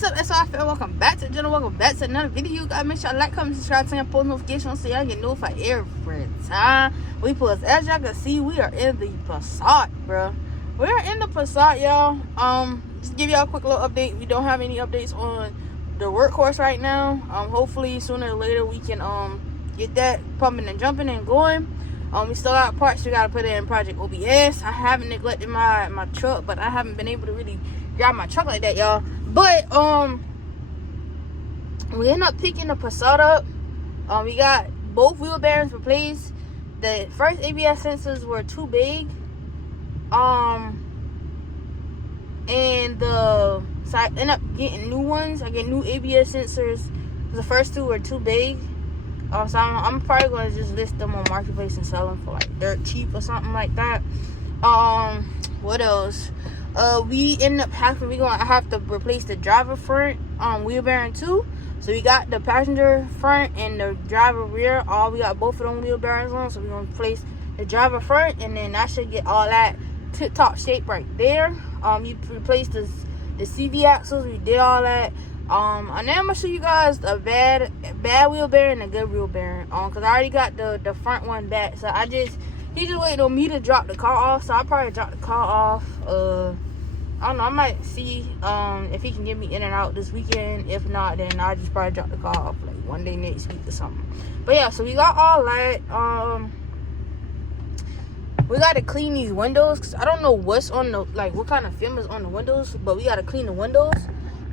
What's up, SRF? Welcome back to the channel. Welcome back to another video. Guys, make sure you like, comment, subscribe, turn on post notifications so y'all get notified every time we post. As y'all can see, we are in the Passat, bro. We are in the Passat, y'all. Just give y'all a quick little update. We don't have any updates on the Workhorse right now. Hopefully sooner or later we can get that pumping and jumping and going. We still got parts we gotta put in Project OBS. I haven't neglected my truck, but I haven't been able to really drive my truck like that, y'all. But we ended up picking the Passat up. We got both wheel bearings replaced. The first ABS sensors were too big. And so I ended up getting new ones. I get new ABS sensors. The first two were too big. So I'm probably gonna just list them on Marketplace and sell them for like dirt cheap or something like that. What else? We end up having I have to replace the driver front wheel bearing too. So we got the passenger front and the driver rear. We got both of them wheel bearings on. So we're gonna replace the driver front, and then that should get all that tip top shape right there. You replaced the CV axles. We did all that. And then I'm gonna show you guys a bad wheel bearing and a good wheel bearing. Cause I already got the front one back. So he just waited on me to drop the car off. So I'll probably drop the car off. I don't know. I might see if he can get me in and out this weekend. If not, then I'll just probably drop the car off like one day next week or something. But yeah, so we got all that. We gotta clean these windows because I don't know what's on the what kind of film is on the windows, but we gotta clean the windows.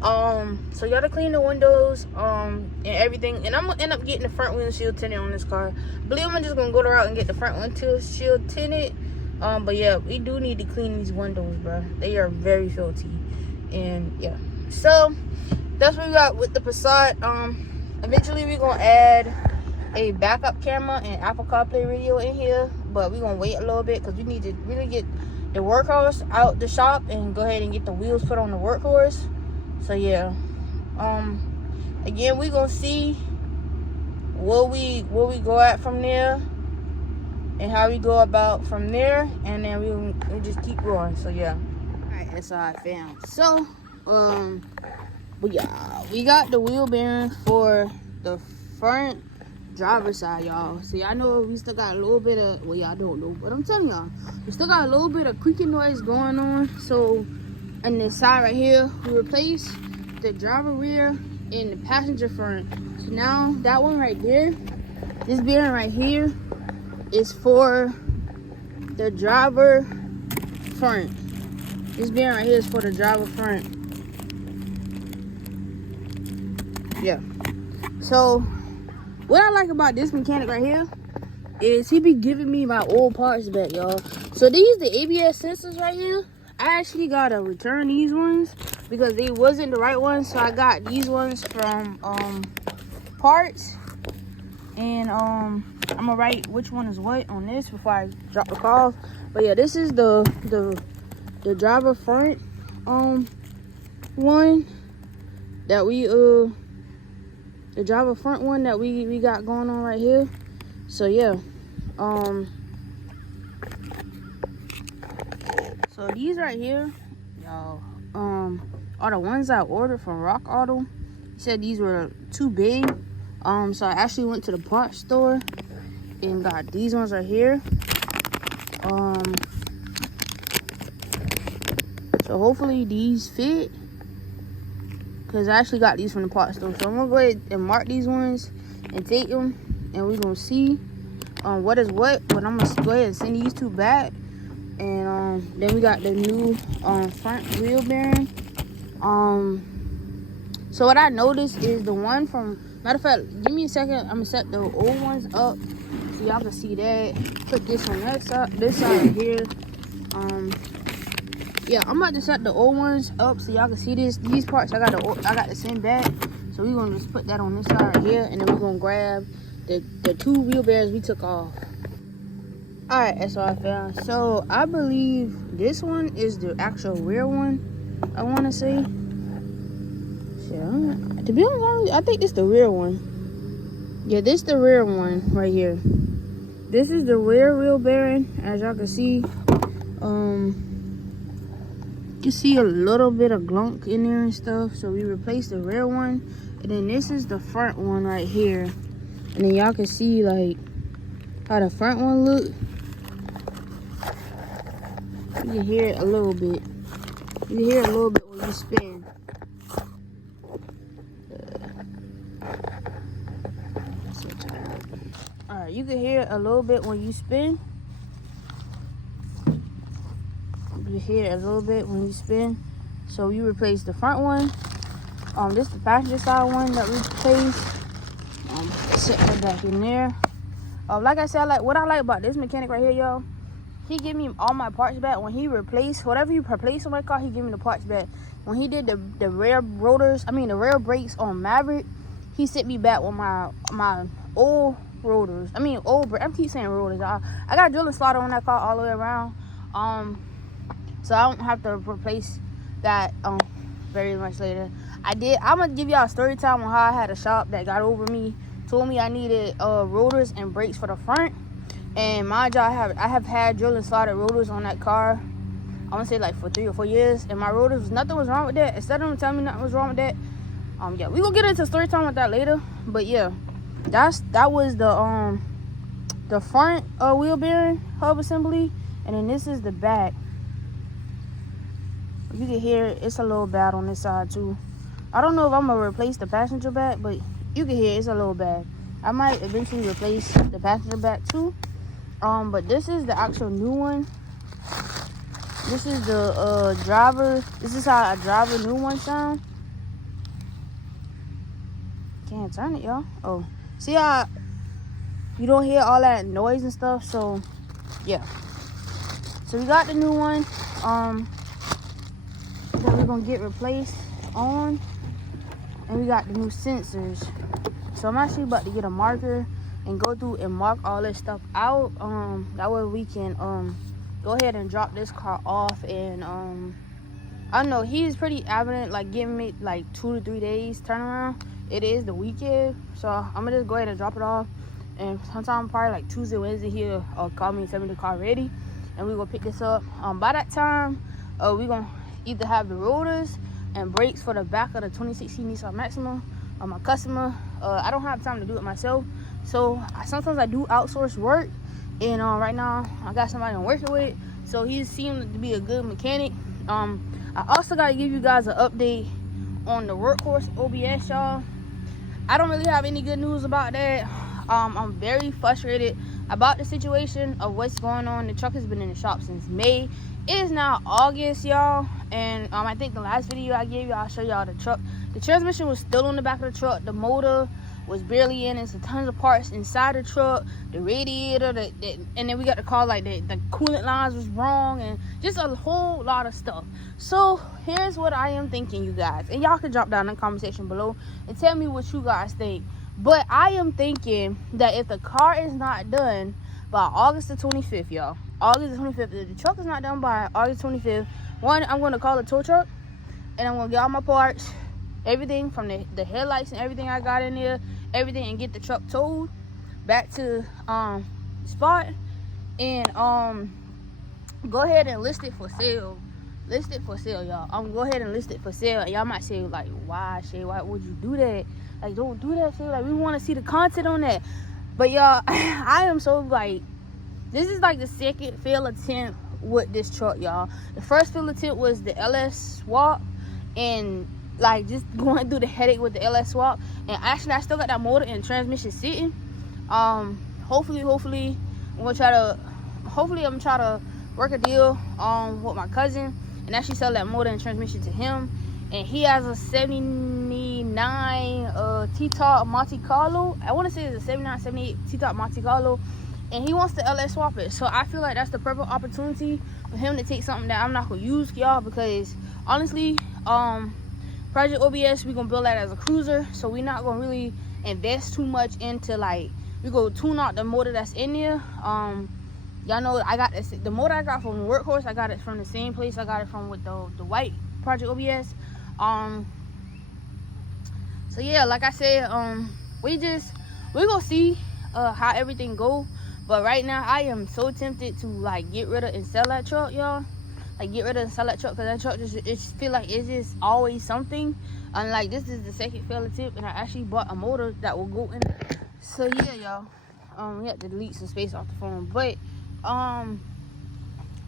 So you gotta clean the windows and everything. And I'm gonna end up getting the front windshield tinted on this car. I believe I'm just gonna go the route and get the front windshield tinted. But yeah, we do need to clean these windows, bro. They are very filthy. And yeah, so that's what we got with the Passat. Eventually we're gonna add a backup camera and Apple CarPlay radio in here, but we're gonna wait a little bit because we need to really get the Workhorse out the shop and go ahead and get the wheels put on the Workhorse. So yeah, again, we're gonna see where we go at from there and how we go about from there, and then we just keep going. So yeah, all right, that's all I found. So we got the wheel bearing for the front driver's side, y'all. So y'all know we still got a little bit of, well, y'all don't know, but I'm telling y'all, we still got a little bit of creaking noise going on. So on this side right here, we replaced the driver rear and the passenger front. So now that one right there, this bearing right here, is for the driver front. This bearing right here is for the driver front. Yeah. So what I like about this mechanic right here is he be giving me my old parts back, y'all. So these the ABS sensors right here. I actually gotta return these ones because they wasn't the right ones. So I got these ones from parts, and I'm gonna write which one is what on this before I drop the car off. But yeah, this is the driver front one that we the driver front one that we got going on right here. So yeah, so these right here, y'all, are the ones I ordered from Rock Auto. He said these were too big. So I actually went to the parts store and got these ones right here. So hopefully these fit, because I actually got these from the parts store. So I'm gonna go ahead and mark these ones and take them, and we're gonna see what is what. But I'm gonna go ahead and send these two back. And then we got the new front wheel bearing. So what I noticed is the one from, matter of fact, give me a second. I'm gonna set the old ones up so y'all can see that. Put this on that side, this side here. Yeah, I'm about to set the old ones up so y'all can see this. These parts I got to send back. So we're gonna just put that on this side right here, and then we're gonna grab the two wheel bearings we took off. All right, that's what I found. So I believe this one is the actual rear one, I want to say. To be honest, I think this is the rear one. Yeah, this is the rear one right here. This is the rear wheel bearing, as y'all can see. You see a little bit of glunk in there and stuff, so we replaced the rear one, and then this is the front one right here, and then y'all can see like how the front one look. You can hear it a little bit. You can hear it a little bit when you spin. Alright, you can hear it a little bit when you spin. You hear it a little bit when you spin. So you replace the front one. This is the passenger side one that we replaced. Set that back in there. Like I said, what I like about this mechanic right here, y'all, he give me all my parts back. When he replaced whatever you replace on my car, he give me the parts back. When he did the rear rotors, the rear brakes on Maverick, he sent me back with my old rotors. I keep saying rotors. I got a drilling slaughter on that car all the way around. So I don't have to replace that very much later. I'm gonna give y'all a story time on how I had a shop that got over me, told me I needed rotors and brakes for the front. And mind y'all, I have had drill and slaughter rotors on that car, I want to say like for 3 or 4 years, and my rotors, nothing was wrong with that. Instead of them telling me nothing was wrong with that, yeah, we gonna get into story time with that later. But yeah, that was the front wheel bearing hub assembly, and then this is the back. You can hear it's a little bad on this side too. I don't know if I'm gonna replace the passenger back, but you can hear it's a little bad. I might eventually replace the passenger back too. But this is the actual new one. This is the driver. This is how a driver new one sound. Can't turn it, y'all. Oh, see how you don't hear all that noise and stuff. So yeah. So we got the new one. That we're gonna get replaced on, and we got the new sensors. So I'm actually about to get a marker and go through and mark all this stuff out. That way we can go ahead and drop this car off. And I don't know, he's pretty adamant, like giving me like 2 to 3 days turnaround. It is the weekend, so I'm gonna just go ahead and drop it off, and sometime probably like Tuesday, Wednesday, he'll call me and tell me the car ready, and we're gonna pick this up. By that time, we're gonna either have the rotors and brakes for the back of the 2016 Nissan Maxima. My customer, I don't have time to do it myself, so sometimes I do outsource work, and right now I got somebody I'm working with, so he seemed to be a good mechanic. I also got to give you guys an update on the Workhorse OBS, y'all. I don't really have any good news about that. I'm very frustrated about the situation of what's going on. The truck has been in the shop since May. It is now August, y'all, and I think the last video I gave you, I'll show y'all the truck. The transmission was still on the back of the truck. The motor was barely in. There's a tons of parts inside the truck. The radiator, and then we got the car, like the coolant lines was wrong, and just a whole lot of stuff. So here's what I am thinking, you guys, and y'all can drop down in the comment section below and tell me what you guys think. But I am thinking that if the car is not done by August the 25th, y'all, August the 25th, if the truck is not done by August 25th, I'm going to call a tow truck, and I'm going to get all my parts, everything from the headlights and everything I got in there, everything, and get the truck towed back to spot, and go ahead and list it for sale. List it for sale, y'all. Go ahead and list it for sale. And y'all might say, like, why, Shay? Why would you do that? Like, don't do that, Shay. Like, we want to see the content on that. But y'all, I am so, like, this is like the second failed attempt with this truck, y'all. The first failed attempt was the LS swap, and like just going through the headache with the LS swap. And actually, I still got that motor and transmission sitting. Hopefully, I'm gonna try to work a deal with my cousin and actually sell that motor and transmission to him. And he has a 79 T-Top Monte Carlo. I want to say it's a 79, 78 T-Top Monte Carlo. And he wants to LS swap it. So I feel like that's the perfect opportunity for him to take something that I'm not going to use, y'all. Because honestly, Project OBS, we're going to build that as a cruiser. So we're not going to really invest too much into, like, we go tune out the motor that's in there. Y'all know I got this, the motor I got from Workhorse. I got it from the same place I got it from with the white Project OBS. So yeah, like I said, we're gonna see how everything go. But right now I am so tempted to like get rid of and sell that truck, y'all. like get rid of and sell that truck, because that truck just feel like it's just always something. And like this is the second failure tip, and I actually bought a motor that will go in. So yeah, y'all, we have to delete some space off the phone, but I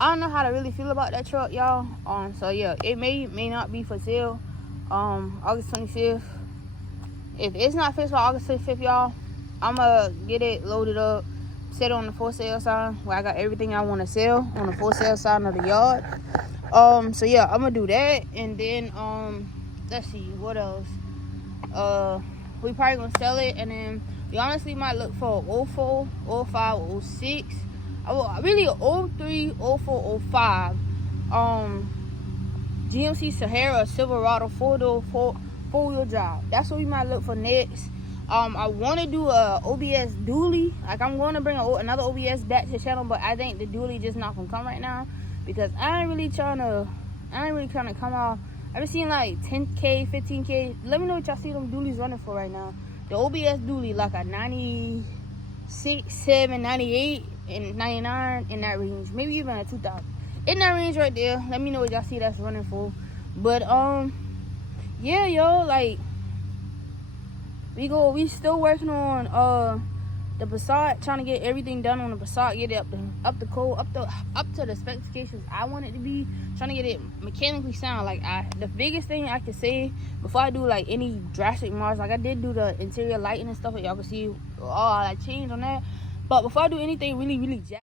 don't know how to really feel about that truck, y'all. So yeah, it may not be for sale August 25th. If it's not fixed by August 25th, y'all, I'ma get it loaded up, set it on the for sale sign where I got everything I want to sell on the for sale sign of the yard. So yeah, I'm gonna do that, and then let's see what else. We probably gonna sell it, and then we honestly might look for 04, 05, 06. Really 03, 04, 05. GMC Sahara Silverado 4-wheel drive. That's what we might look for next. I want to do a OBS dually. Like, I'm going to bring another OBS back to the channel, but I think the dually just not gonna come right now, because I ain't really trying to come off. I've been seeing like 10K, 15K. Let me know what y'all see them dualies running for right now. The OBS dually like a 96, 7, 98, and 99 in that range. Maybe even a 2000. In that range right there. Let me know what y'all see that's running for. But yeah, yo, like we still working on the Passat, trying to get everything done on the Passat, get it up the code, up to the specifications I want it to be, trying to get it mechanically sound. Like, the biggest thing I can say before I do like any drastic mods, like I did do the interior lighting and stuff, that y'all can see all that change on that, but before I do anything really jack